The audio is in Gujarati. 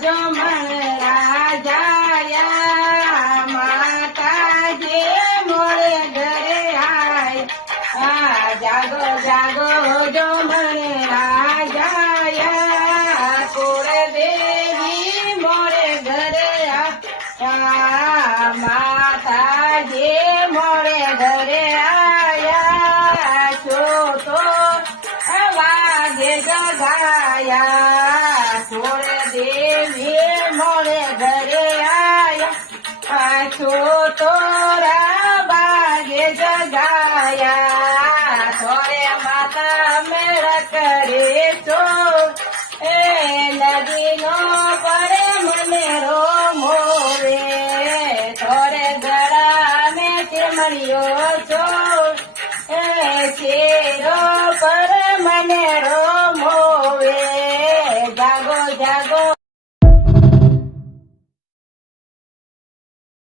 જો મને રાજાયા માતાજી મોરે ઘરે આય જાગો જાગો જો મને રાજાયા કુળ દેવી મોરે ઘરે આયા માતાજી મોરે ઘરે આયા છો તો વાગે ગગાયા કુળ દેવી મોરે ઘરે